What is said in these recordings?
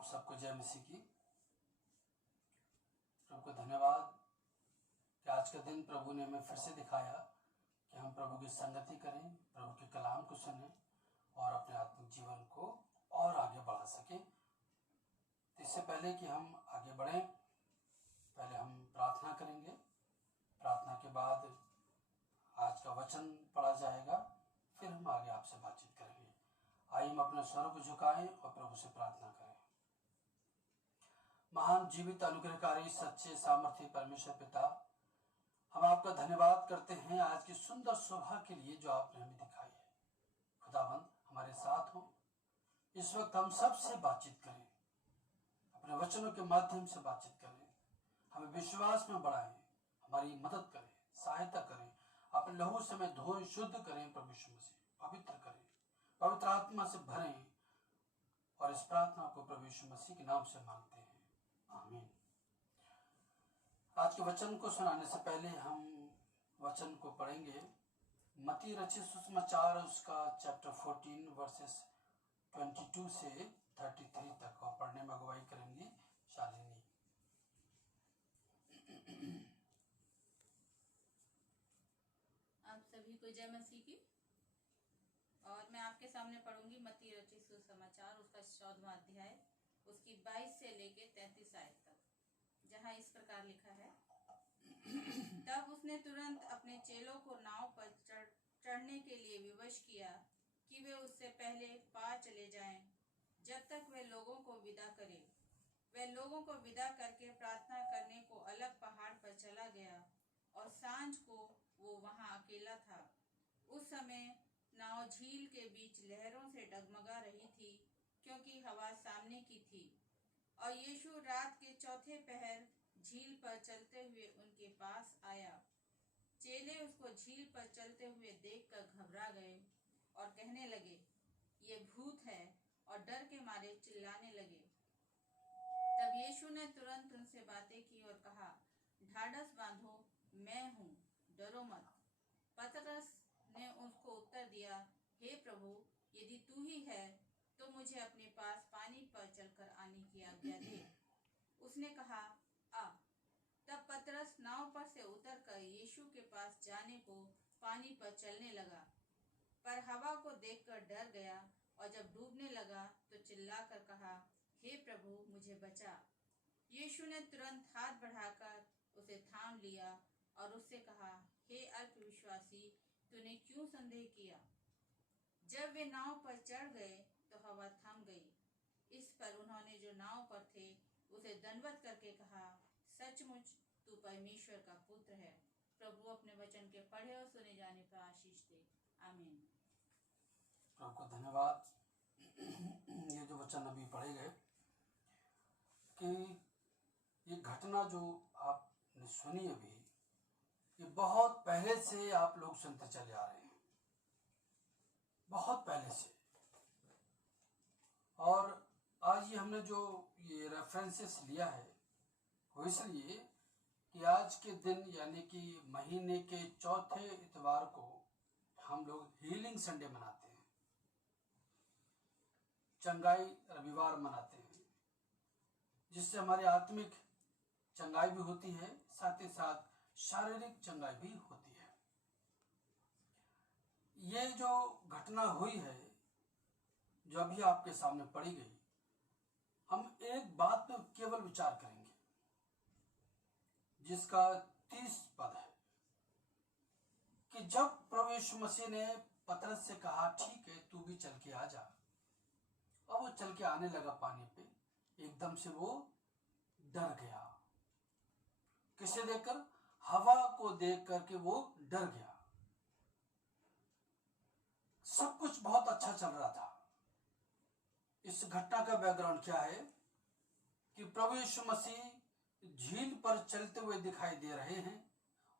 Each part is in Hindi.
आप सबको जय मसीह की। प्रभु को धन्यवाद कि आज का दिन प्रभु ने हमें फिर से दिखाया कि हम प्रभु की संगति करें, प्रभु के कलाम को सुनें और अपने आत्मिक जीवन को और आगे बढ़ा सकें। इससे पहले कि हम आगे बढ़ें, पहले हम प्रार्थना करेंगे। प्रार्थना के बाद आज का वचन पढ़ा जाएगा, फिर हम आगे आपसे बातचीत करेंगे। आइए हम अपने स्वरों को झुकाएं और प्रभु से प्रार्थना करें। महान जीवित अनुग्रहकारी सच्चे सामर्थ्य परमेश्वर पिता, हम आपका धन्यवाद करते हैं आज की सुंदर शोभा के लिए जो आपने हमें दिखाई है। खुदाबंद हमारे साथ हो, इस वक्त हम सब से बातचीत करें, अपने वचनों के माध्यम से बातचीत करें, हमें विश्वास में बढ़ाएं, हमारी मदद करें, सहायता करें, अपने लहू से हमें धोएं, शुद्ध करें, प्रभु यीशु मसीह पवित्र करें, पवित्र आत्मा से भरें। और इस प्रार्थना को प्रभु यीशु मसीह के नाम से मांगते हैं, आमीन। आज के वचन को सुनाने से पहले हम वचन को पढ़ेंगे। मत्ती रचित सुसमाचार उसका चैप्टर 14 वर्सेस 22 से 33 तक, और पढ़ने में अगुवाई करेंगी शालिनी। आप सभी को जय मसीह की। और मैं आपके सामने पढ़ूंगी मत्ती रचित सुसमाचार उसका 14वां अध्याय, उसकी 22 से लेके 33 आयत तक, जहाँ इस प्रकार लिखा है। तब उसने तुरंत अपने चेलों को नाव पर चढ़ने के लिए विवश किया कि वे उससे पहले पार चले जाएं, जब तक वे लोगों को विदा करे। वे लोगों को विदा करके प्रार्थना करने को अलग पहाड़ पर चला गया, और सांझ को वो वहां अकेला था। उस समय नाव झील के बीच लहरों से डगमगा रही थी, क्योंकि हवा सामने की थी। और यीशु रात के चौथे पहर झील पर चलते हुए उनके पास आया। चेले उसको झील पर चलते हुए देखकर घबरा गए और कहने लगे, ये भूत है, और डर के मारे चिल्लाने लगे। तब यीशु ने तुरंत उनसे बातें की और कहा, ढाढ़स बांधो, मैं हूँ, डरो मत। पतरस ने उसको उत्तर दिया, हे प्रभु, यदि तू ही है तो मुझे अपने पास पानी पर चलकर आने की आज्ञा दे। उसने कहा, आ। तब पतरस नाव पर से उतरकर यीशु के पास जाने को पानी पर चलने लगा, पर हवा को देखकर डर गया, और जब डूबने लगा तो चिल्लाकर कहा, हे प्रभु, मुझे बचा। यीशु ने तुरंत हाथ बढ़ाकर उसे थाम लिया और उससे कहा, हे अल्पविश्वासी, तूने क्यों संदेह किया? जब वे नाव पर चढ़ गए तो हवा थम गई। इस पर उन्होंने जो नाव पर थे उसे दंडवत करके कहा, सचमुच तू परमेश्वर का पुत्र है। प्रभु अपने वचन के पढ़े और सुने जाने पर आशीष दे, आमीन। प्रभु को धन्यवाद। ये जो वचन अभी पढ़े गए कि ये घटना जो आपने सुनी अभी, ये बहुत पहले से आप लोग सुनते चले आ रहे हैं, बहुत पहले से। और आज ये हमने जो ये रेफरेंसेस लिया है वो इसलिए कि आज के दिन यानी कि महीने के चौथे इतवार को हम लोग हीलिंग संडे मनाते हैं, चंगाई रविवार मनाते हैं, जिससे हमारी आत्मिक चंगाई भी होती है, साथ ही साथ शारीरिक चंगाई भी होती है। ये जो घटना हुई है, जो अभी आपके सामने पड़ी गई, हम एक बात पे केवल विचार करेंगे, जिसका 30 पद है कि जब प्रभु यीशु मसीह ने पतरस से कहा, ठीक है तू भी चल के आ जा, और वो चल के आने लगा पानी पे, एकदम से वो डर गया। किसे देखकर? हवा को देख करके वो डर गया। सब कुछ बहुत अच्छा चल रहा था। इस घटना का बैकग्राउंड क्या है कि प्रभु यीशु मसीह झील पर चलते हुए दिखाई दे रहे हैं,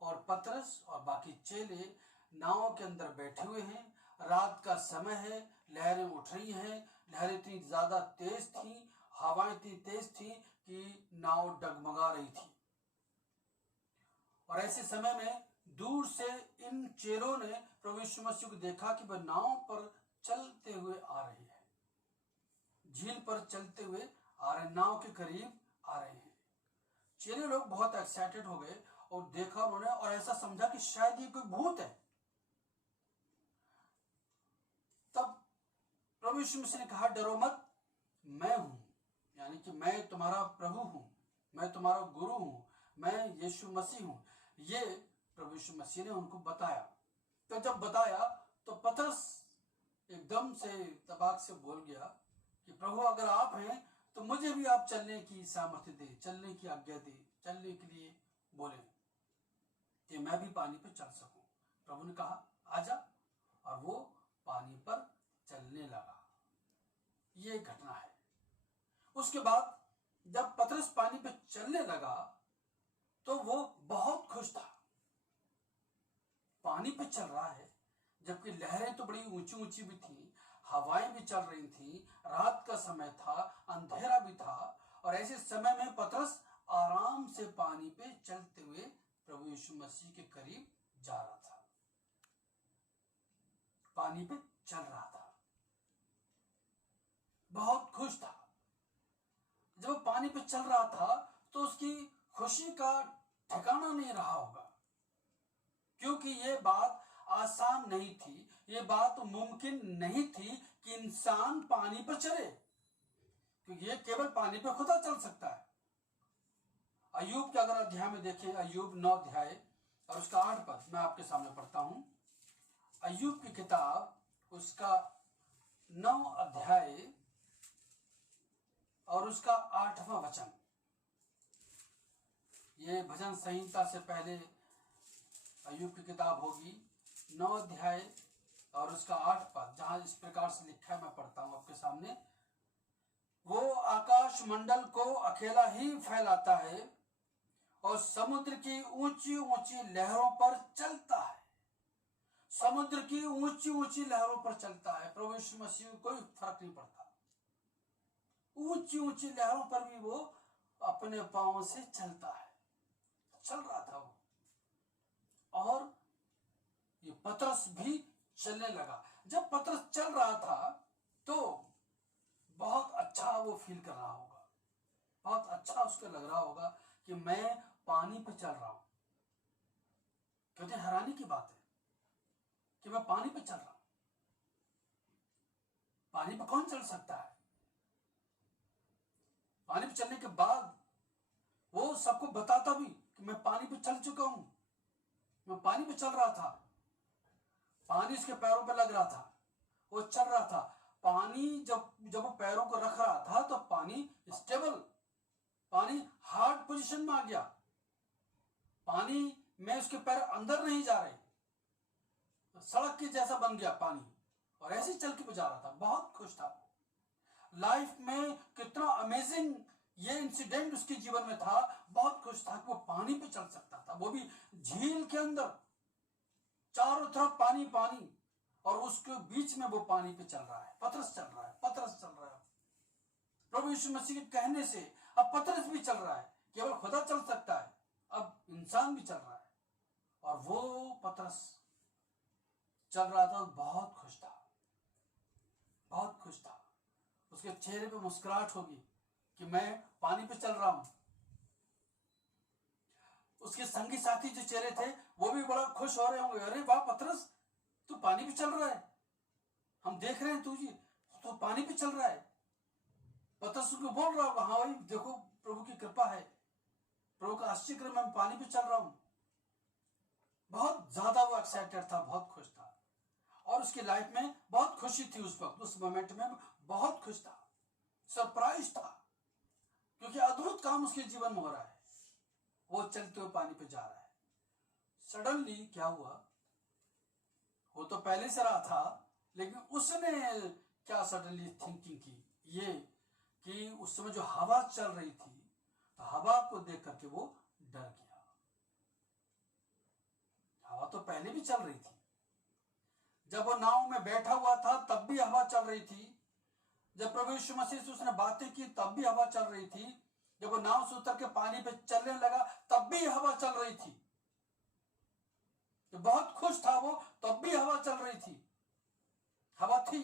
और पतरस और बाकी चेले नाव के अंदर बैठे हुए हैं। रात का समय है, लहरें उठ रही हैं, लहरें इतनी ज्यादा तेज थी, हवाएं इतनी तेज थी कि नाव डगमगा रही थी। और ऐसे समय में दूर से इन चेलों ने प्रभु यीशु मसीह को देखा कि वह नाव पर चलते हुए आ रही है, झील पर चलते हुए आ रहे, नाव के करीब आ रहे हैं। चेले लोग बहुत एक्साइटेड हो गए और देखा उन्होंने और ऐसा समझा कि शायद ये कोई भूत है। तब प्रभु यीशु मसीह ने कहा, डरो मत, मैं हूं, यानी कि मैं तुम्हारा प्रभु हूं, मैं तुम्हारा गुरु हूं, मैं यीशु मसीह हूं। ये प्रभु यीशु मसीह ने उनको बताया। तो जब बताया तो पतरस एकदम से तबाक से बोल गया कि प्रभु अगर आप हैं तो मुझे भी आप चलने की सामर्थ्य दे, चलने की आज्ञा दे, चलने के लिए बोले कि मैं भी पानी पर चल सकूं। प्रभु ने कहा आजा, और वो पानी पर चलने लगा। ये घटना है। उसके बाद जब पतरस पानी पर चलने लगा तो वो बहुत खुश था। पानी पे चल रहा है, जबकि लहरें तो बड़ी ऊंची ऊंची भी थी, हवाएं भी चल रही थी, रात का समय था, अंधेरा भी था, और ऐसे समय में पतरस आराम से पानी पे चलते हुए प्रभु यीशु मसीह के करीब जा रहा था, पानी पे चल रहा था, बहुत खुश था। जब पानी पे चल रहा था तो उसकी खुशी का ठिकाना नहीं रहा होगा, क्योंकि ये बात आसान नहीं थी, ये बात मुमकिन नहीं थी कि इंसान पानी पर चले, क्योंकि ये केवल पानी पर खुदा चल सकता है। अय्यूब के अगर अध्याय में देखें, अय्यूब 9 अध्याय और उसका 8 पद मैं आपके सामने पढ़ता हूं। अय्यूब की किताब उसका 9 अध्याय और उसका 8वां वचन। ये भजन संहिता से पहले अय्यूब की किताब होगी, 9 अध्याय और उसका 8 पद, जहां इस प्रकार से लिखा है, मैं पढ़ता हूं आपके सामने। वो आकाश मंडल को अकेला ही फैलाता है और समुद्र की ऊंची ऊंची लहरों पर चलता है। समुद्र की ऊंची ऊंची लहरों पर चलता है। प्रभु यीशु मसीह को कोई फर्क नहीं पड़ता, ऊंची ऊंची लहरों पर भी वो अपने पांव से चलता है। चल रहा था वो, और ये पतरस भी चलने लगा। जब पतरस चल रहा था तो बहुत अच्छा वो फील कर रहा होगा, बहुत अच्छा उसको लग रहा होगा कि मैं पानी पे चल रहा हूं। कितनी हैरानी की बात है कि मैं पानी पे चल रहा हूं। पानी पे कौन चल सकता है? पानी पे चलने के बाद वो सबको बताता भी कि मैं पानी पे चल चुका हूं, मैं पानी पे चल रहा था। पानी उसके पैरों पे लग रहा था, वो चल रहा था। पानी जब वो पैरों को रख रहा था तो पानी स्टेबल, पानी हार्ड पोजीशन में आ गया। पानी में उसके पैर अंदर नहीं जा रहे, सड़क के जैसा बन गया पानी, और ऐसे चल के जा रहा था। बहुत खुश था। लाइफ में कितना अमेजिंग ये इंसिडेंट उसके जीवन में था। बहुत खुश था कि वो पानी पे चल सकता था, वो भी झील के अंदर, चारों तरफ पानी पानी, और उसके बीच में वो पानी पे चल रहा है। पतरस चल रहा है, पतरस चल रहा है। प्रभु यीशु मसीह के कहने से अब पतरस भी चल रहा है। केवल खुदा चल सकता है, अब इंसान भी चल रहा है। और वो पतरस चल रहा था, बहुत खुश था, बहुत खुश था। उसके चेहरे पे मुस्कुराहट होगी कि मैं पानी पे चल रहा हूं। उसके संगी साथी जो चेहरे थे वो भी बड़ा खुश हो रहे होंगे, अरे वाह पतरस, तू पानी पे चल रहा है, हम देख रहे हैं तुझे, तो पानी पे चल रहा है। पतरस को बोल रहा होगा, हाँ भाई देखो प्रभु की कृपा है, प्रभु का आश्चर्य, मैं पानी पे चल रहा हूं। बहुत ज्यादा वो एक्साइटेड था, बहुत खुश था, और उसकी लाइफ में बहुत खुशी थी उस वक्त, उस मोमेंट में बहुत खुश था, सरप्राइज था, क्योंकि अद्भुत काम उसके जीवन में हो रहा है। वो चलते हुए पानी पे जा रहा है। सडनली क्या हुआ, वो तो पहले से रहा था, लेकिन उसने क्या सडनली थिंकिंग की, ये कि उस समय जो हवा चल रही थी, तो हवा को देख करके वो डर गया। हवा तो पहले भी चल रही थी, जब वो नाव में बैठा हुआ था तब भी हवा चल रही थी, जब प्रभु यीशु मसीह से उसने बातें की तब भी हवा चल रही थी, जब वो नाव से उतर के पानी पे चलने लगा तब भी हवा चल रही थी, जब बहुत खुश था वो तब भी हवा चल रही थी, हवा थी।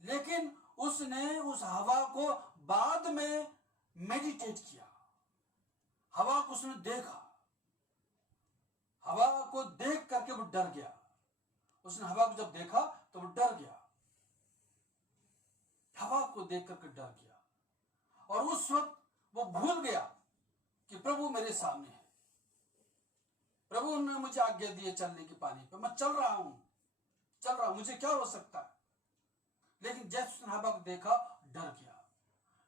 लेकिन उसने उस हवा को बाद में मेडिटेट किया, हवा को उसने देखा, हवा को देख करके वो डर गया। उसने हवा को जब देखा तो वो डर गया, हवा को देख करके डर गया, और उस वक्त वो भूल गया कि प्रभु मेरे सामने है, प्रभु ने मुझे आज्ञा दी है चलने की पानी पे, मैं चल रहा हूं, मुझे क्या हो सकता है। लेकिन जैसे उसने हवा को देखा डर गया।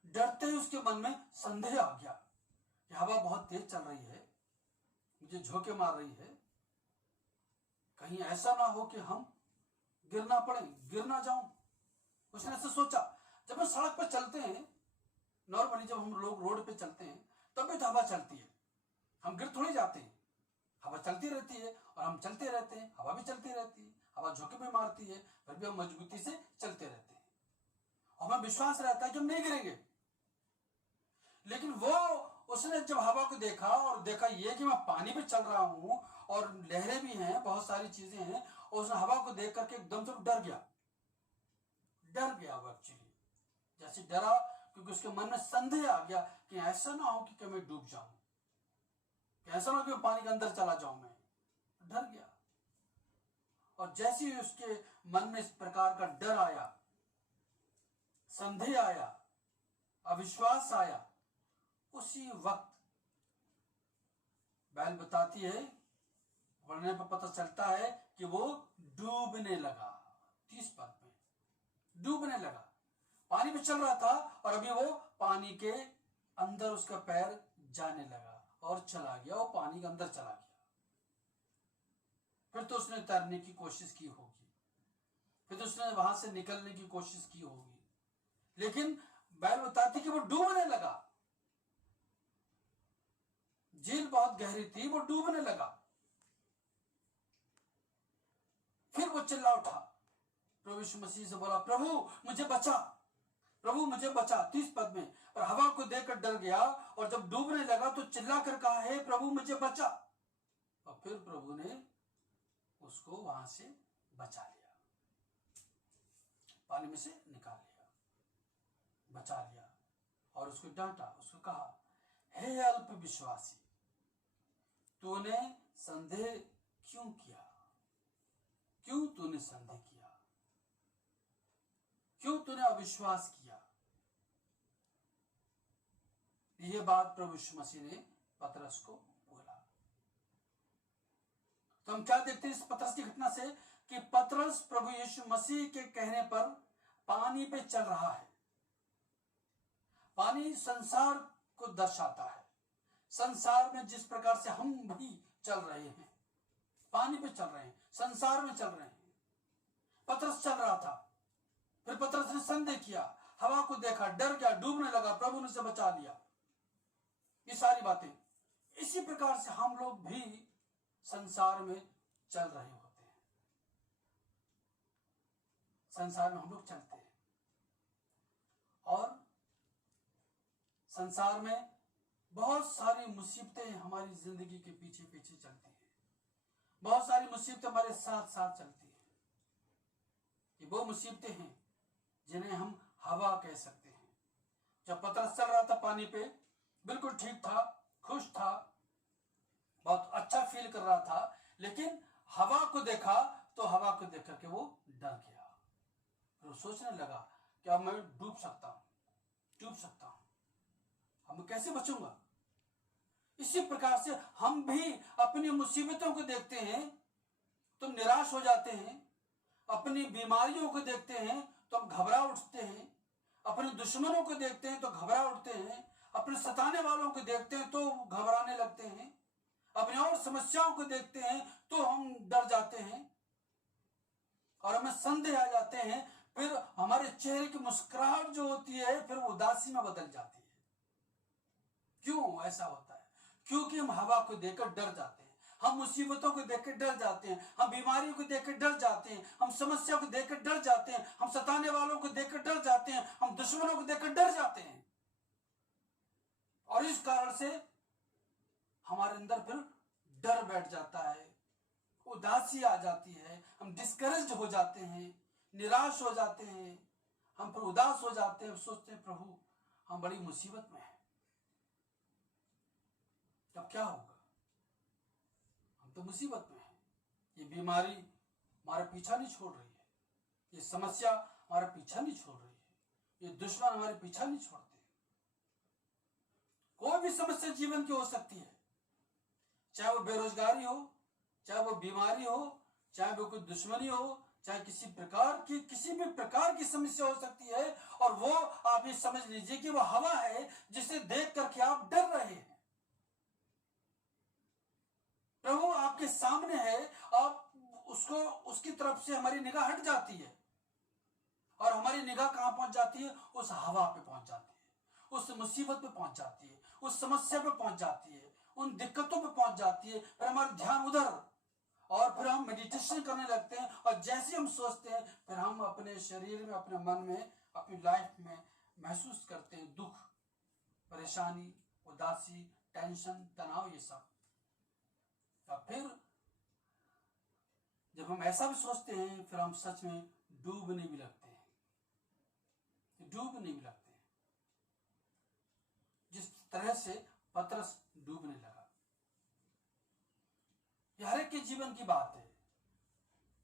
डरते ही उसके मन में संदेह आ गया कि हवा बहुत तेज चल रही है, मुझे झोंके मार रही है, कहीं ऐसा ना हो कि हम गिरना पड़े, गिर ना जाऊं। उसने ऐसे सोचा। जब हम सड़क पर चलते हैं, नॉर्मली जब हम लोग रोड पे चलते हैं तब भी तो हवा चलती है, हम गिर थोड़ी जाते हैं, हवा चलती रहती है और हम चलते रहते हैं, हवा भी चलती रहती है, हवा झोंके भी मारती है, फिर भी हम मजबूती से चलते रहते हैं, हमें विश्वास रहता है कि हम नहीं गिरेंगे। लेकिन उसने जब हवा को देखा और देखा ये कि मैं पानी पे चल रहा हूं और लहरें भी हैं, बहुत सारी चीजें हैं, और उसने हवा को देख करके एकदम से डर गया वो एक्चुअली, जैसे डरा क्योंकि उसके मन में संदेह आ गया कि ऐसा ना हो कि मैं डूब जाऊं, कि ऐसा ना हो कि मैं पानी के अंदर चला जाऊं। मैं डर गया, और जैसे ही उसके मन में इस प्रकार का डर आया, संदेह आया, अविश्वास आया, उसी वक्त बैल बताती है, पढ़ने पर पता चलता है कि वो डूबने लगा। 30 पद में डूबने लगा, पानी में चल रहा था और अभी वो पानी के अंदर उसका पैर जाने लगा और चला गया, वो पानी के अंदर चला गया। फिर तो उसने तैरने की कोशिश की होगी, फिर तो उसने वहां से निकलने की कोशिश की होगी, लेकिन बैल बताती कि वो डूबने लगा। झील बहुत गहरी थी, वो डूबने लगा। फिर वो चिल्ला उठा, प्रभु यीशु मसीह से बोला, प्रभु मुझे बचा, प्रभु मुझे बचा। 30 पद में, और हवा को देखकर डर गया, और जब डूबने लगा तो चिल्ला कर कहा, हे प्रभु मुझे बचा। और फिर प्रभु ने उसको वहां से बचा लिया, पानी में से निकाल लिया, बचा लिया, और उसको डांटा, उसको कहा, हे अल्प विश्वासी, तूने संदेह क्यों किया? क्यों तूने संदेह किया? क्यों तूने अविश्वास किया? ये बात प्रभु यीशु मसीह ने पतरस को बोला। तो हम क्या देखते हैं इस पतरस की घटना से कि पतरस प्रभु यीशु मसीह के कहने पर पानी पे चल रहा है। पानी संसार को दर्शाता है, संसार में जिस प्रकार से हम भी चल रहे हैं, पानी पे चल रहे हैं, संसार में चल रहे हैं। पतरस चल रहा था, फिर पतरस ने संदेह किया, हवा को देखा, डर गया, डूबने लगा, प्रभु ने उसे बचा लिया। ये सारी बातें, इसी प्रकार से हम लोग भी संसार में चल रहे होते हैं। संसार में हम लोग चलते हैं, और संसार में बहुत सारी मुसीबतें हमारी जिंदगी के पीछे पीछे चलती हैं, बहुत सारी मुसीबतें हमारे साथ साथ चलती हैं। ये वो मुसीबतें हैं जिन्हें हम हवा कह सकते हैं। जब पतरस चल रहा था पानी पे, बिल्कुल ठीक था, खुश था, बहुत अच्छा फील कर रहा था, लेकिन हवा को देखा तो हवा को देख करके वो डर गया। फिर सोचने लगा कि अब मैं डूब सकता हूं, अब मैं कैसे बचूंगा? इसी प्रकार से हम भी अपनी मुसीबतों को देखते हैं तो निराश हो जाते हैं, अपनी बीमारियों को देखते हैं तो हम घबरा उठते हैं, अपने दुश्मनों को देखते हैं तो घबरा उठते हैं, अपने सताने वालों को देखते हैं तो घबराने लगते हैं, अपनी और समस्याओं को देखते हैं तो हम डर जाते हैं और हमें संदेह आ जाते हैं। फिर हमारे चेहरे की मुस्कुराहट जो होती है फिर उदासी में बदल जाती है। क्यों ऐसा होता है? क्योंकि हम हवा को देखकर डर जाते हैं, हम मुसीबतों को देखकर डर जाते हैं, हम बीमारियों को देखकर डर जाते हैं, हम समस्या को देखकर डर जाते हैं, हम सताने वालों को देखकर डर जाते हैं, हम दुश्मनों को देखकर डर जाते हैं। और इस कारण से हमारे अंदर फिर डर बैठ जाता है, उदासी आ जाती है, हम डिस्करेज्ड हो जाते हैं, निराश हो जाते हैं, हम फिर उदास हो जाते हैं, सोचते हैं प्रभु हम बड़ी मुसीबत में हैं, तब क्या होगा? हम तो मुसीबत में हैं। ये बीमारी हमारा पीछा नहीं छोड़ रही है, ये समस्या हमारा पीछा नहीं छोड़ रही है, ये दुश्मन हमारे पीछा नहीं छोड़ते। कोई भी समस्या जीवन की हो सकती है, चाहे वो बेरोजगारी हो, चाहे वो बीमारी हो, चाहे वो कोई दुश्मनी हो, चाहे किसी भी प्रकार की समस्या हो सकती है। और वो आप ये समझ लीजिए कि वो हवा है जिसे देख करके आप डर रहे हैं। प्रभु आपके सामने है, आप उसकी तरफ से हमारी निगाह हट जाती है और हमारी निगाह कहां पहुंच जाती है? उस हवा पे पहुंच जाती है, उस मुसीबत पे पहुंच जाती है, उस समस्या पे पहुंच जाती है, उन दिक्कतों पे पहुंच जाती है। फिर हमारा ध्यान उधर, और फिर हम मेडिटेशन करने लगते हैं, और जैसे हम सोचते हैं फिर हम अपने शरीर में, अपने मन में, अपनी लाइफ में महसूस करते हैं दुख, परेशानी, उदासी, टेंशन, तनाव, ये सब। और फिर जब हम ऐसा भी सोचते हैं फिर हम सच में डूबने भी लगते हैं, जिस तरह से पतरस डूबने लगा। यह हर एक के जीवन की बात है।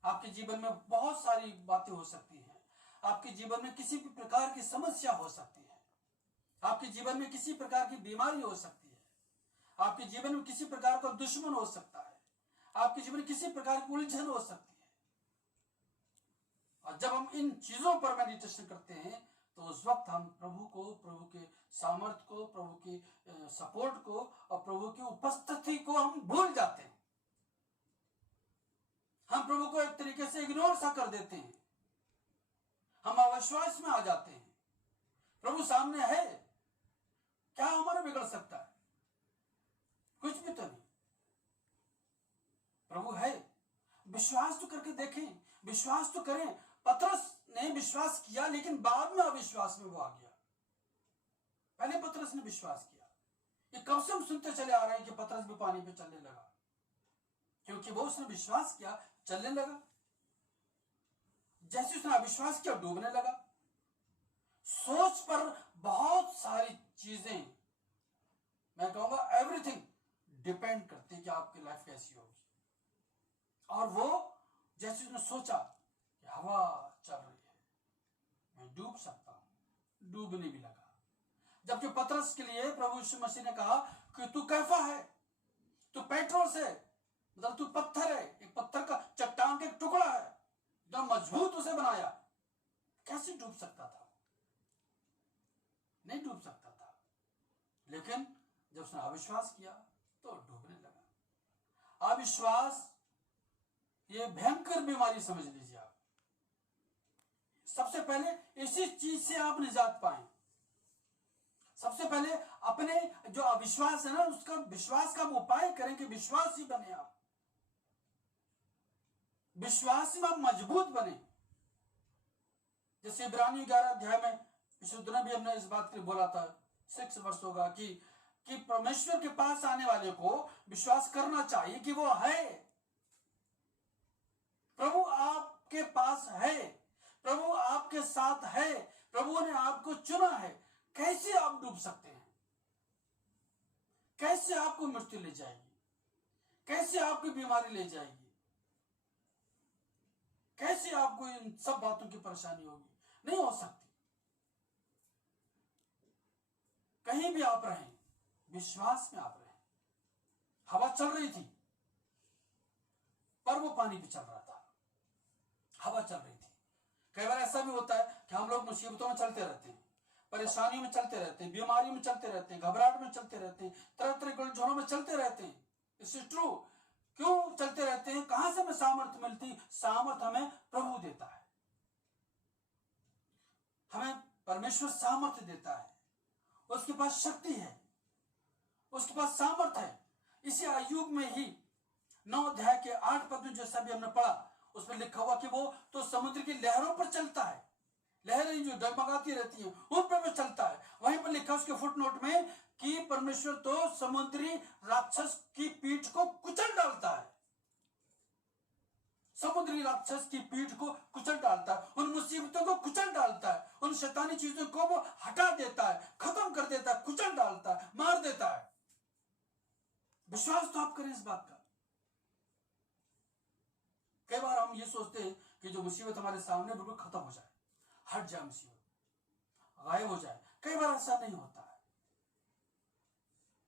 आपके जीवन में बहुत सारी बातें हो सकती हैं, आपके जीवन में किसी भी प्रकार की समस्या हो सकती है, आपके जीवन में किसी प्रकार की बीमारी हो सकती है, आपके जीवन में किसी प्रकार का दुश्मन हो सकता है, आपके जीवन में किसी प्रकार की उलझन हो सकती है। और जब हम इन चीजों पर मेडिटेशन करते हैं तो उस वक्त हम प्रभु को, प्रभु के सामर्थ्य को, प्रभु की सपोर्ट को और प्रभु की उपस्थिति को हम भूल जाते हैं। हम प्रभु को एक तरीके से इग्नोर सा कर देते हैं, हम अविश्वास में आ जाते हैं। प्रभु सामने है, क्या हमारा बिगड़ सकता है? कुछ भी तो नहीं। प्रभु है, विश्वास तो करके देखें, विश्वास तो करें। पतरस ने विश्वास किया, लेकिन बाद में अविश्वास में वो आ गया। पहले पतरस ने विश्वास किया। ये कब से हम सुनते चले आ रहे हैं कि पतरस भी पानी पे चलने लगा, क्योंकि वो उसने विश्वास किया, चलने लगा। जैसे उसने अविश्वास किया, डूबने लगा। सोच पर बहुत सारी चीजें, मैं कहूंगा एवरीथिंग डिपेंड करती है कि आपकी लाइफ कैसी होगी। और वो जैसे उसने सोचा कि हवा चल रही है, मैं डूब सकता हूं, डूबने भी लगा। जबकि पतरस के लिए प्रभु यीशु मसीह ने कहा कि तू कैफा है, तू पेट्रोस है, मतलब तू पत्थर है, एक पत्थर का चट्टान का एक टुकड़ा है, एकदम मजबूत उसे बनाया, कैसे डूब सकता था? नहीं डूब सकता था। लेकिन जब उसने अविश्वास किया तो डूबने लगा। अविश्वास ये भयंकर बीमारी समझ लीजिए आप। सबसे पहले इसी चीज से आप निजात पाएं। सबसे पहले अपने जो अविश्वास है ना, उसका विश्वास का उपाय करें कि विश्वासी बने आप, विश्वास में आप मजबूत बने। जैसे इब्रानी 11 अध्याय में पिछले दिनों भी हमने इस बात के लिए बोला था, 6 वर्ष होगा कि परमेश्वर के पास आने वाले को विश्वास करना चाहिए कि वो है। प्रभु आपके पास है, प्रभु आपके साथ है, प्रभु ने आपको चुना है। कैसे आप डूब सकते हैं? कैसे आपको मृत्यु ले जाएगी? कैसे आपकी बीमारी ले जाएगी? कैसे आपको इन सब बातों की परेशानी होगी? नहीं हो सकती। कहीं भी आप रहें, विश्वास में आप रहें। हवा चल रही थी पर वो पानी पे चल रहा था, हवा चल रही थी। कई बार ऐसा भी होता है कि हम लोग मुसीबतों में चलते रहते हैं, परेशानियों में चलते रहते हैं, बीमारियों में चलते रहते हैं, घबराहट में चलते रहते हैं, तरह तरह के उलझनों में चलते रहते हैं। It's true. क्यों चलते रहते हैं? कहां से हमें सामर्थ्य मिलती? सामर्थ्य हमें प्रभु देता है, हमें परमेश्वर सामर्थ्य देता है। उसके पास शक्ति है, उसके पास सामर्थ्य है। इसी अय्यूब में ही 9 अध्याय के 8 पद में जैसा भी हमने पढ़ा, उसमें लिखा हुआ कि वो तो समुद्र की लहरों पर चलता है, लहरें जो डगमगाती रहती हैं उन पर वो चलता है। वहीं पर लिखा उसके फुटनोट में कि परमेश्वर तो समुद्री राक्षस की पीठ को कुचल डालता है, समुद्री राक्षस की पीठ को कुचल डालता है, उन मुसीबतों को कुचल डालता है, उन शैतानी चीजों को वो हटा देता है, खत्म खत्म कर देता है, कुचल डालता है, मार देता है। विश्वास तो आप करें इस बात का। कई बार हम ये सोचते हैं कि जो मुसीबत हमारे सामने बिल्कुल खत्म हो जाए, हट जाए, मुसीबत गायब हो जाए। कई बार ऐसा नहीं होता है।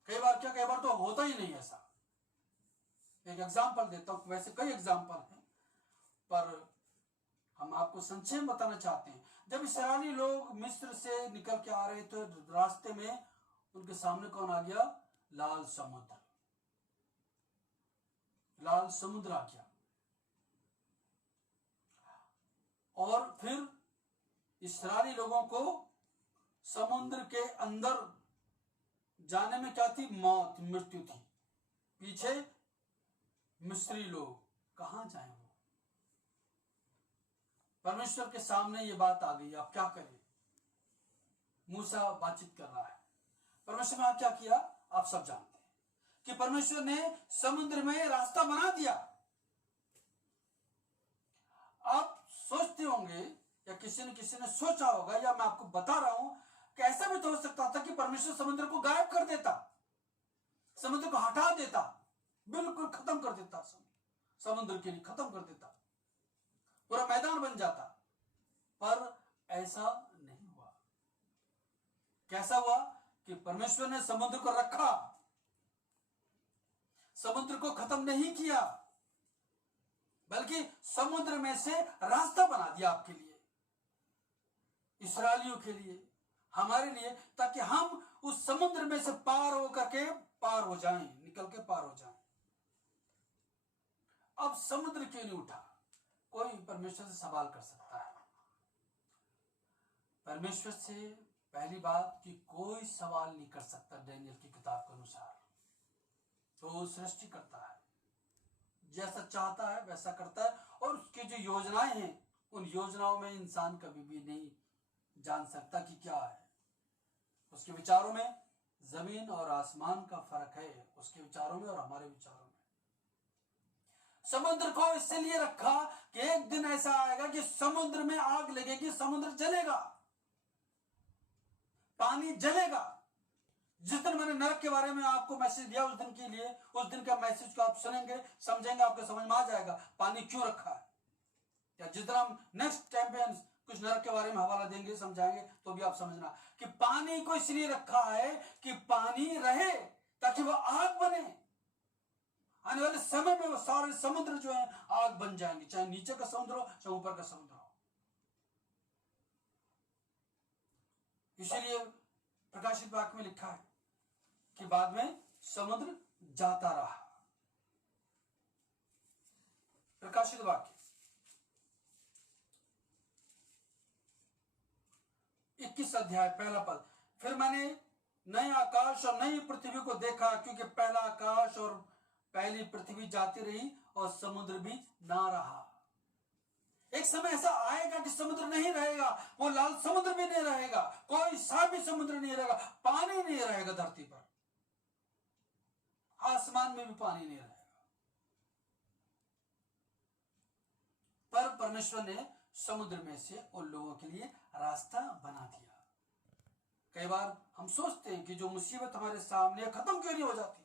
कई बार तो होता ही नहीं ऐसा। एक एग्जाम्पल देता हूं, वैसे कई एग्जाम्पल हैं, पर हम आपको संक्षेप बताना चाहते हैं। जब इस्राएली लोग मिस्र से निकल के आ रहे थे, तो रास्ते में उनके सामने कौन आ गया? लाल समुद्र। लाल समुद्र आ गया। और फिर इस्राएली लोगों को समुद्र के अंदर जाने में क्या थी? मौत, मृत्यु थी। पीछे मिस्री लोग, कहां जाएं वो? परमेश्वर के सामने ये बात आ गई, आप क्या करें? मूसा बातचीत कर रहा है। परमेश्वर ने क्या किया आप सब जानते हैं कि परमेश्वर ने समुद्र में रास्ता बना दिया। आप सोचते होंगे या किसी ने सोचा होगा, या मैं आपको बता रहा हूं कि ऐसा भी तो हो सकता था कि परमेश्वर समुद्र को गायब कर देता, समुद्र को हटा देता, बिल्कुल खत्म कर देता, समुद्र के लिए खत्म कर देता, पूरा मैदान बन जाता। पर ऐसा नहीं हुआ। कैसा हुआ कि परमेश्वर ने समुद्र को रखा, समुद्र को खत्म नहीं किया, बल्कि समुद्र में से रास्ता बना दिया आपके लिए, इस्राएलियों के लिए, हमारे लिए, ताकि हम उस समुद्र में से पार होकर के पार हो जाएं, निकल के पार हो जाएं। अब समुद्र क्यों नहीं उठा? कोई परमेश्वर से सवाल कर सकता है। परमेश्वर से पहली बात कि कोई सवाल नहीं कर सकता। डैनियल की किताब के अनुसार तो सृष्टि करता है, जैसा चाहता है वैसा करता है, और उसकी जो योजनाएं हैं, उन योजनाओं में इंसान कभी भी नहीं जान सकता कि क्या है। उसके विचारों में जमीन और आसमान का फर्क है, उसके विचारों में और हमारे विचारों में। समुद्र को इसलिए रखा कि एक दिन ऐसा आएगा कि समुद्र में आग लगेगी, समुद्र जलेगा, पानी जलेगा। जिस दिन मैंने नरक के बारे में आपको मैसेज दिया, उस दिन के लिए, उस दिन का मैसेज को आप सुनेंगे, समझेंगे, आपको समझ में आ जाएगा पानी क्यों रखा है। या जिस दिन हम नेक्स्ट टाइम पे कुछ नरक के बारे में हवाला देंगे, समझाएंगे, तो भी आप समझना कि पानी को इसलिए रखा है कि पानी रहे, ताकि वो आग बने। आने वाले समय में वो सारे समुद्र जो है आग बन जाएंगे, चाहे नीचे का समुद्र हो चाहे ऊपर का समुद्र हो। इसीलिए प्रकाशित वाक्य में लिखा है कि बाद में समुद्र जाता रहा। प्रकाशित वाक्य 21 अध्याय पहला पद। फिर मैंने नए आकाश और नई पृथ्वी को देखा, क्योंकि पहला आकाश और पहली पृथ्वी जाती रही और समुद्र भी ना रहा। एक समय ऐसा आएगा कि समुद्र नहीं रहेगा, वो लाल समुद्र भी नहीं रहेगा, कोई सा भी समुद्र नहीं रहेगा, पानी नहीं रहेगा धरती पर, आसमान में भी पानी नहीं रहेगा। पर परमेश्वर ने समुद्र में से उन लोगों के लिए रास्ता बना दिया। कई बार हम सोचते हैं कि जो मुसीबत हमारे सामने खत्म क्यों नहीं हो जाती।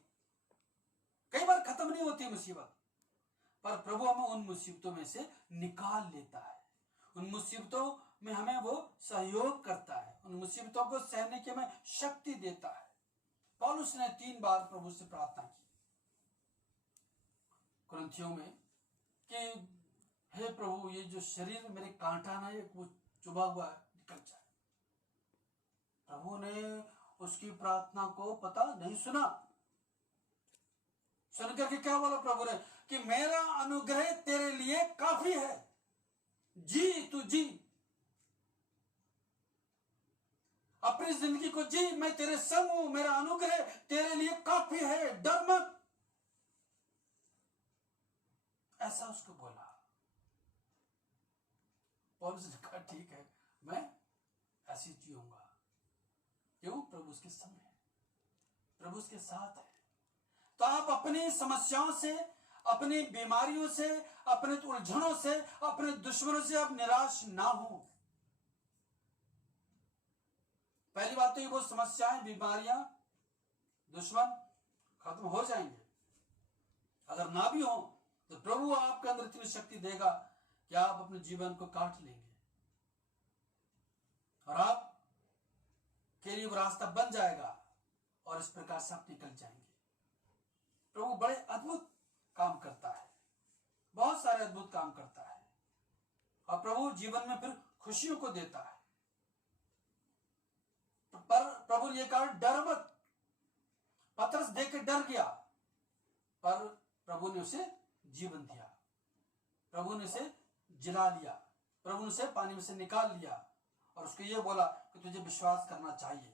कई बार खत्म नहीं होती मुसीबत, पर प्रभु हमें उन मुसीबतों में से निकाल लेता है। उन मुसीबतों में हमें वो सहयोग करता है, उन मुसीबतों को सहने की हमें शक्ति देता है। पौलुस ने 3 बार प्रभु से प्रार्थना की कुरिन्थियों में कि हे प्रभु, ये जो शरीर मेरे कांटा ना एक वो चुभा हुआ है, निकल जाए। प्रभु ने उसकी प्रार्थना को पता नहीं सुना। सुन करके क्या बोला प्रभु ने कि मेरा अनुग्रह तेरे लिए काफी है, जी तू जी, अपनी जिंदगी को जी, मैं तेरे संग हूं, मेरा अनुग्रह तेरे लिए काफी है, डर मत। ऐसा उसको बोला। पौलुस ने कहा ठीक है, मैं ऐसी जीऊंगा। क्यों? प्रभु उसके संग है, प्रभु उसके साथ है। तो आप अपनी समस्याओं से, अपनी बीमारियों से, अपने उलझनों से, अपने दुश्मनों से आप निराश ना हो। पहली बात तो ये वो समस्याएं, बीमारियां, दुश्मन खत्म हो जाएंगे। अगर ना भी हो तो प्रभु आपके अंदर इतनी शक्ति देगा कि आप अपने जीवन को काट लेंगे और आप के लिए वो रास्ता बन जाएगा और इस प्रकार से आप निकल जाएंगे। प्रभु बड़े अद्भुत काम करता है, बहुत सारे अद्भुत काम करता है और प्रभु जीवन में फिर खुशियों को देता है। पर प्रभु ने कहा डर मत। पतरस देख के डर गया, पर प्रभु ने उसे जीवन दिया, प्रभु ने उसे जिला लिया, प्रभु ने उसे पानी में से निकाल लिया और उसको ये बोला कि तुझे विश्वास करना चाहिए।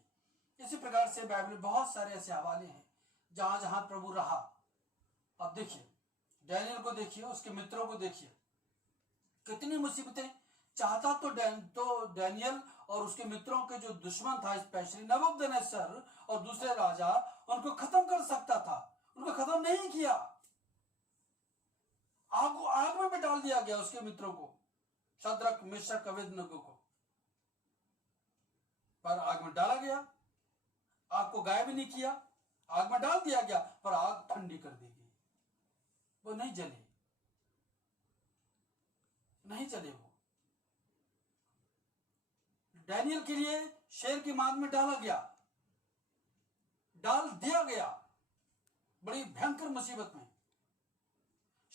इसी प्रकार से बाइबल में बहुत सारे ऐसे हवाले हैं जहां जहां प्रभु रहा। अब देखिए डैनियल को देखिए, उसके मित्रों को देखिए, कितनी मुसीबतें। चाहता तो डैनियल और उसके मित्रों के जो दुश्मन था, स्पेशली नबूकदनेस्सर और दूसरे राजा, उनको खत्म कर सकता था, उनको खत्म नहीं किया। आग में डाल दिया गया उसके मित्रों को, शद्रक मेशक अबेदनगो को, पर आग में डाला गया। आग को गायब नहीं किया, आग में डाल दिया गया, पर आग ठंडी कर दी गई, वो नहीं जले, नहीं जले। वो डैनियल के लिए शेर की मांद में डाला गया, डाल दिया गया, बड़ी भयंकर मुसीबत में।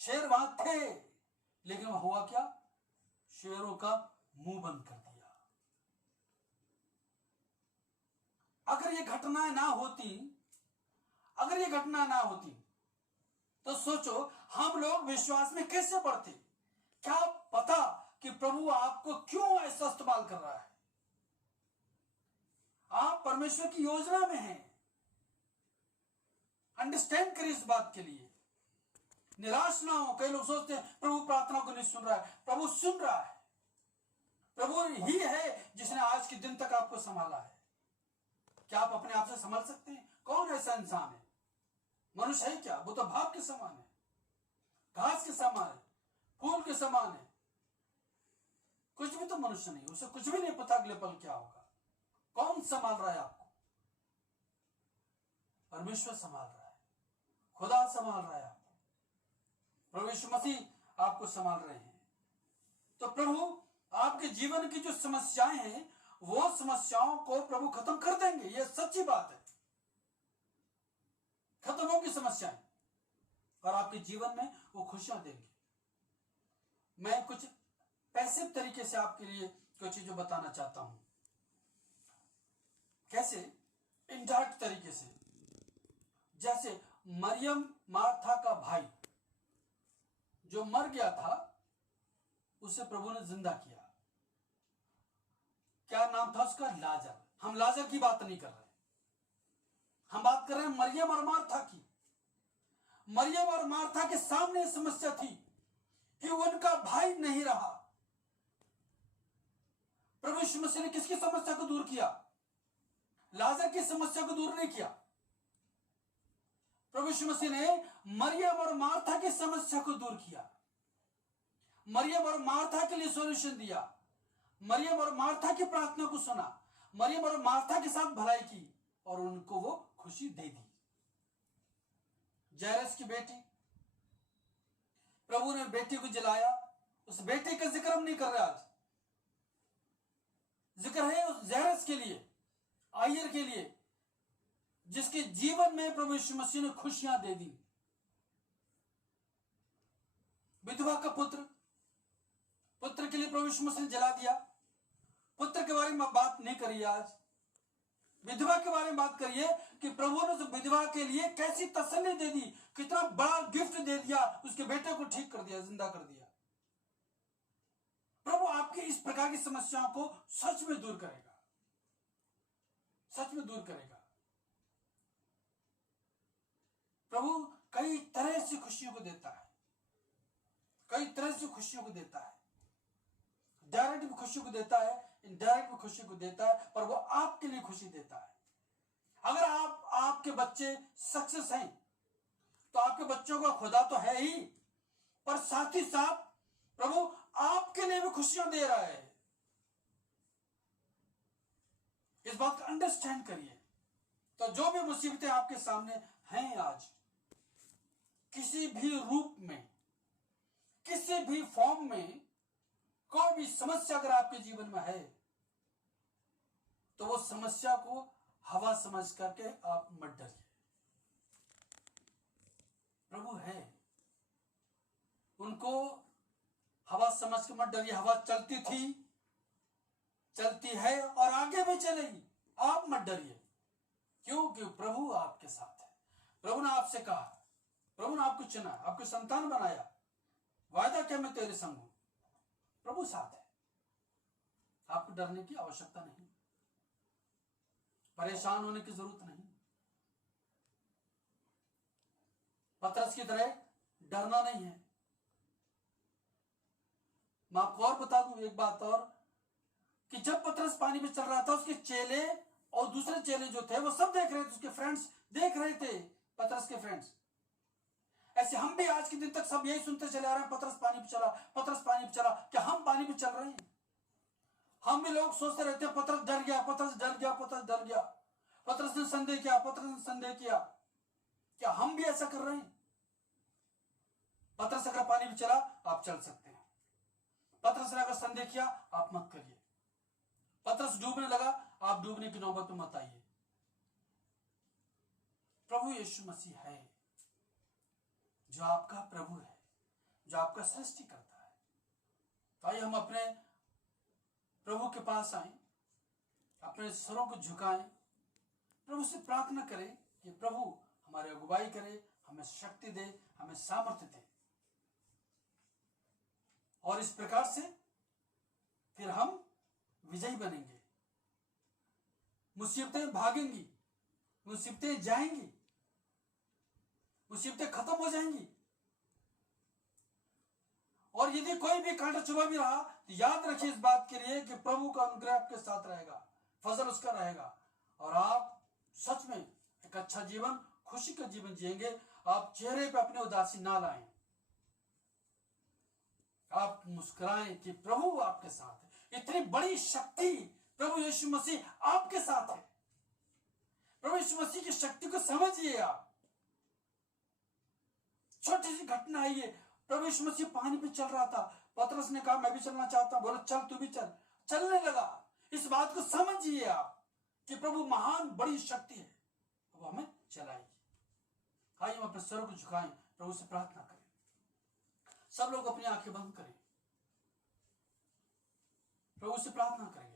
शेर वहां थे, लेकिन वह हुआ क्या? शेरों का मुंह बंद कर दिया। अगर ये घटनाएं ना होती, अगर ये घटना ना होती तो सोचो हम लोग विश्वास में कैसे बढ़ते। क्या पता कि प्रभु आपको क्यों ऐसा इस्तेमाल कर रहा है। आप परमेश्वर की योजना में हैं। अंडरस्टैंड करिए इस बात के लिए, निराश ना हो। कई लोग सोचते हैं प्रभु प्रार्थना को नहीं सुन रहा है। प्रभु सुन रहा है। प्रभु ही है जिसने आज के दिन तक आपको संभाला है। क्या आप अपने आप से संभाल सकते हैं? कौन ऐसा इंसान है? मनुष्य है क्या? वो तो भाप के समान है, घास के समान है, फूल के समान है। कुछ भी तो मनुष्य नहीं, उसे कुछ भी नहीं पता अगले पल क्या होगा। कौन संभाल रहा है आपको? परमेश्वर संभाल रहा है, खुदा संभाल रहा है आपको, प्रभु यीशु मसीह आपको संभाल रहे हैं। तो प्रभु आपके जीवन की जो समस्याएं हैं, वो समस्याओं को प्रभु खत्म कर देंगे। ये सच्ची बात है, खत्म होगी समस्याएं और आपके जीवन में वो खुशियां देंगे। मैं कुछ पैसिव तरीके से आपके लिए कुछ चीजें बताना चाहता हूं। कैसे? इनडायरेक्ट तरीके से। जैसे मरियम मार्था का भाई जो मर गया था, उसे प्रभु ने जिंदा किया। क्या नाम था उसका? लाजर। हम लाजर की बात नहीं कर रहे, हम बात कर रहे हैं मरियम और मार्था की। मरियम और मार्था के सामने समस्या थी कि उनका भाई नहीं रहा। प्रभु यीशु मसीह ने किसकी समस्या को दूर किया? लाजर की समस्या को दूर नहीं किया। प्रभु यीशु मसीह ने मरियम और मार्था की समस्या को दूर किया, मरियम और मार्था के लिए सॉल्यूशन दिया, मरियम और मार्था की प्रार्थना को सुना, मरियम और मार्था के साथ भलाई की और उनको वो खुशी दे दी। जैरस की बेटी, प्रभु ने बेटी को जलाया। उस बेटी का जिक्र हम नहीं कर रहे आज, जिक्र है उस जैरस के लिए, आयर के लिए, जिसके जीवन में प्रभु यीशु मसीह ने खुशियां दे दी। विधवा का पुत्र, पुत्र के लिए प्रभु यीशु मसीह ने जला दिया। पुत्र के बारे में बात नहीं करिए आज, विधवा के बारे में बात करिए कि प्रभु ने उस विधवा के लिए कैसी तसल्ली दे दी, कितना बड़ा गिफ्ट दे दिया, उसके बेटे को ठीक कर दिया, जिंदा कर दिया। प्रभु आपकी इस प्रकार की समस्याओं को सच में दूर करेगा, सच में दूर करेगा। प्रभु कई तरह से खुशियों को देता है, कई तरह से खुशियों को देता है। डायरेक्ट भी खुशी को देता है, इनडायरेक्ट भी खुशी को देता है, पर वो आपके लिए खुशी देता है। अगर आपके बच्चे सक्सेस हैं तो आपके बच्चों का खुदा तो है ही, पर साथ ही साथ प्रभु आपके लिए भी खुशियां दे रहा है। इस बात का अंडरस्टैंड करिए। तो जो भी मुसीबतें आपके सामने हैं आज, किसी भी रूप में, किसी भी फॉर्म में, कोई भी समस्या अगर आपके जीवन में है, तो वो समस्या को हवा समझ करके आप मत डरिए। प्रभु है, उनको हवा समझ के मत डरिए। हवा चलती थी, चलती है और आगे भी चलेगी, आप मत डरिए। क्योंकि प्रभु आपके साथ है। प्रभु ने आपसे कहा, प्रभु ने आपको चुना, आपको संतान बनाया, वायदा किया मैं तेरे संग हूं। प्रभु साथ है, आपको डरने की आवश्यकता नहीं, परेशान होने की जरूरत नहीं। पतरस की तरह डरना नहीं है। मैं आपको और बता दूं एक बात और, कि जब पतरस पानी में चल रहा था, उसके चेले और दूसरे चेले जो थे वो सब देख रहे थे, उसके फ्रेंड्स देख रहे थे, पतरस के फ्रेंड्स। ऐसे हम भी आज के दिन तक सब यही सुनते चले आ रहे हैं, पतरस पानी पे चला, पतरस पानी पे चला। क्या हम पानी पे चल रहे हैं? हम भी लोग सोचते रहते हैं पतरस डर गया, पतरस डर गया, पतरस डर गया, पतरस ने संदेह किया, पतरस ने संदेह किया। क्या हम भी ऐसा कर रहे हैं? पतरस अगर पानी पे चला, आप चल सकते हैं। पतरस ने अगर संदेह किया, आप मत करिए। पतरस डूबने लगा, आप डूबने की नौबत में मत आइए। प्रभु यीशु मसीह है जो आपका प्रभु है, जो आपका सृष्टि करता है। तो आइए हम अपने प्रभु के पास आए, अपने सरों को झुकाएं, प्रभु से प्रार्थना करें कि प्रभु हमारे अगुवाई करे, हमें शक्ति दे, हमें सामर्थ्य दे, और इस प्रकार से फिर हम विजयी बनेंगे। मुसीबतें भागेंगी, मुसीबतें जाएंगी, मुसीबतें खत्म हो जाएंगी। और यदि कोई भी कांटा चुभा भी रहा, तो याद रखिए इस बात के लिए कि प्रभु का अनुग्रह आपके साथ रहेगा, फजल उसका रहेगा, और आप सच में एक अच्छा जीवन, खुशी का जीवन जिएंगे। आप चेहरे पे अपने उदासी ना लाएं, आप मुस्कुराएं कि प्रभु आपके साथ है। इतनी बड़ी शक्ति प्रभु यीशु मसीह आपके साथ है। प्रभु यीशु मसीह की शक्ति को समझिए आप। छोटी सी घटना है ये, प्रभु यीशु मसीह पानी पे चल रहा था, पतरस ने कहा मैं भी चलना चाहता हूं, बोला चल तू भी चल, चलने लगा। इस बात को समझिए आप कि प्रभु महान बड़ी शक्ति है, वो हमें चलाएगी। आइए हम अपने सर को झुकाएं, प्रभु से प्रार्थना करें। सब लोग अपनी आंखें बंद करें, प्रभु से प्रार्थना करेंगे।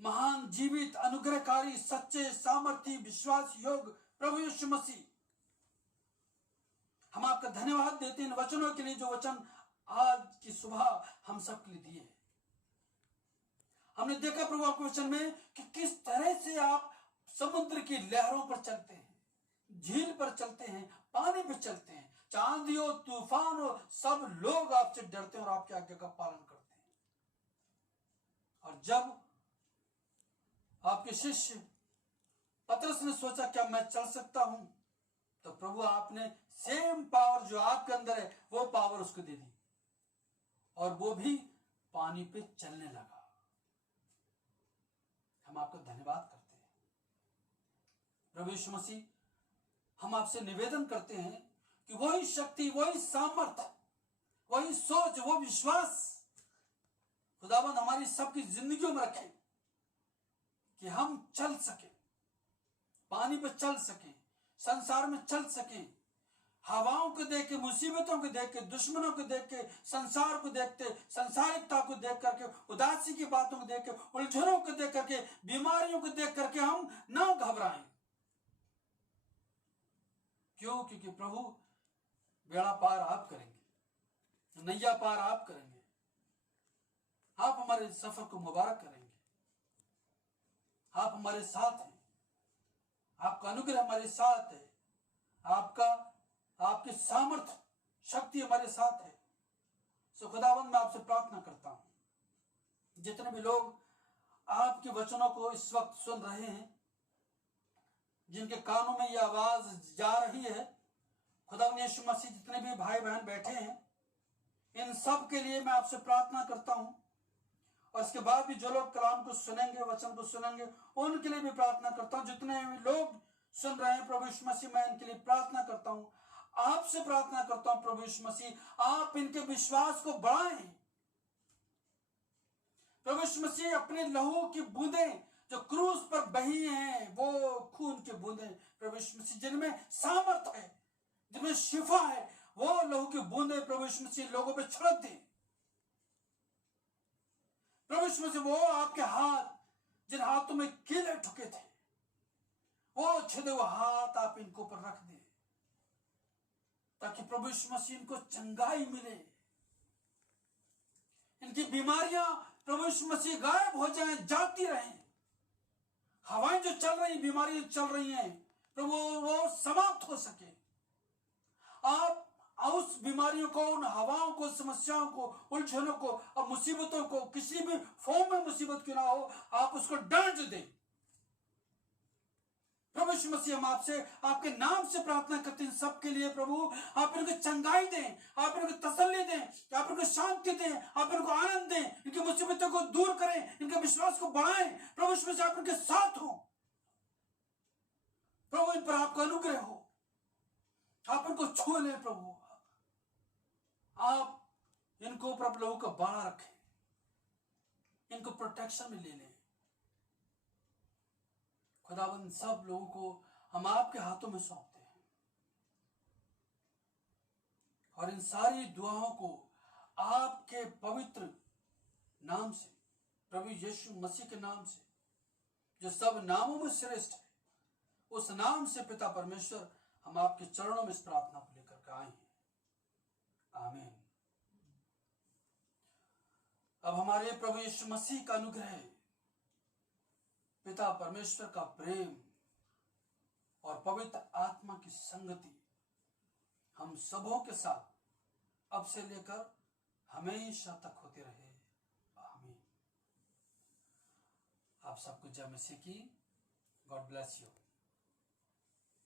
महान, जीवित, अनुग्रहकारी, सच्चे, सामर्थी, विश्वास योग्य प्रभु यीशु मसीह, हम आपका धन्यवाद देते हैं इन वचनों के लिए जो वचन आज की सुबह हम सबके लिए दिए। हमने देखा प्रभु आपके वचन में कि किस तरह से आप समुद्र की लहरों पर चलते हैं, झील पर चलते हैं, पानी पर चलते हैं, चांदी हो, तूफान हो, सब लोग आपसे डरते हैं और आपकी आज्ञा का पालन करते हैं। और जब आपके शिष्य पतरस ने सोचा क्या मैं चल सकता हूं, तो प्रभु आपने सेम पावर जो आपके अंदर है वो पावर उसको दे दी, और वो भी पानी पे चलने लगा। हम आपका धन्यवाद करते हैं प्रभु यीशु मसीह। हम आपसे निवेदन करते हैं कि वही शक्ति, वही सामर्थ, वही सोच, वो विश्वास खुदाबंद हमारी सबकी जिंदगियों में रखे कि हम चल सके, पानी पे चल सके, संसार में चल सके, हवाओं को देख के, मुसीबतों को देख के, दुश्मनों को देख के, संसार को देखते, संसारिकता को देख करके, उदासी की बातों को देख के, उलझनों को देख करके, बीमारियों को देख करके हम ना घबराएं। क्यों? क्योंकि प्रभु बेड़ा पार आप करेंगे, नैया पार आप करेंगे, आप हमारे सफर को मुबारक करेंगे। आप हमारे साथ हैं, आपका अनुग्रह हमारे साथ है, आपकी सामर्थ शक्ति हमारे साथ है। सो खुदावंद मैं आपसे प्रार्थना करता हूं, जितने भी लोग आपके वचनों को इस वक्त सुन रहे हैं, जिनके कानों में ये आवाज जा रही है, खुदावंद यीशु मसीह, जितने भी भाई बहन बैठे हैं, इन सब के लिए मैं आपसे प्रार्थना करता हूं, और इसके बाद भी जो लोग कलाम को सुनेंगे, वचन को सुनेंगे, उनके लिए भी प्रार्थना करता हूँ। जितने लोग सुन रहे हैं प्रभु यीशु मसीह, मैं इनके लिए प्रार्थना करता हूँ। आपसे प्रार्थना करता हूँ प्रभु यीशु मसीह, आप इनके विश्वास को बढ़ाएं। प्रभु यीशु मसीह अपने लहू की बूंदें जो क्रूस पर बही हैं, वो खून की बूंदें प्रभु यीशु मसीह जिनमें सामर्थ है, जिनमें शिफा है, वो लहू की बूंदें प्रभु यीशु मसीह लोगों पे छिड़क दे। प्रभु यीशु मसीह वो आपके हाथ, जिन हाथों में कीले ठुके थे, वो छिदे हुए हाथ आप इनको ऊपर रख दे, ताकि प्रभु यीशु मसीह इनको चंगाई मिले। इनकी बीमारियां प्रभु यीशु मसीह गायब हो जाएं, जाती रहें। हवाएं जो चल रही, बीमारियां चल रही हैं, प्रभु वो समाप्त हो सके। आप उस बीमारियों को, उन हवाओं को, समस्याओं को, उलझनों को और मुसीबतों को, किसी भी फॉर्म में मुसीबत क्यों ना हो, आप उसको डांट दें। प्रभु यीशु मसीह हम आपसे, आपके नाम से प्रार्थना करते हैं सबके लिए। प्रभु आप इनको चंगाई दें, आप इनको तसल्ली दें, आप इनको शांति दें, आप इनको आनंद दें, इनकी मुसीबतों को दूर करें, इनके विश्वास को बढ़ाएं। प्रभु यीशु मसीह आप इनके साथ हो। प्रभु इन पर आपका अनुग्रह हो, आप इनको छू लें। प्रभु आप इनको ऊपर आप लोगों को बाड़ा रखें, इनको प्रोटेक्शन में ले लें। खुदावंद सब लोगों को हम आपके हाथों में सौंपते हैं और इन सारी दुआओं को आपके पवित्र नाम से, प्रभु यीशु मसीह के नाम से, जो सब नामों में श्रेष्ठ है, उस नाम से पिता परमेश्वर हम आपके चरणों में इस प्रार्थना को लेकर के आए हैं। आमीन। अब हमारे प्रभु यीशु मसीह का अनुग्रह, पिता परमेश्वर का प्रेम और पवित्र आत्मा की संगति हम सबों के साथ अब से लेकर हमेशा तक होते रहे। आमीन। आप सबको जय मसीह की। God bless you.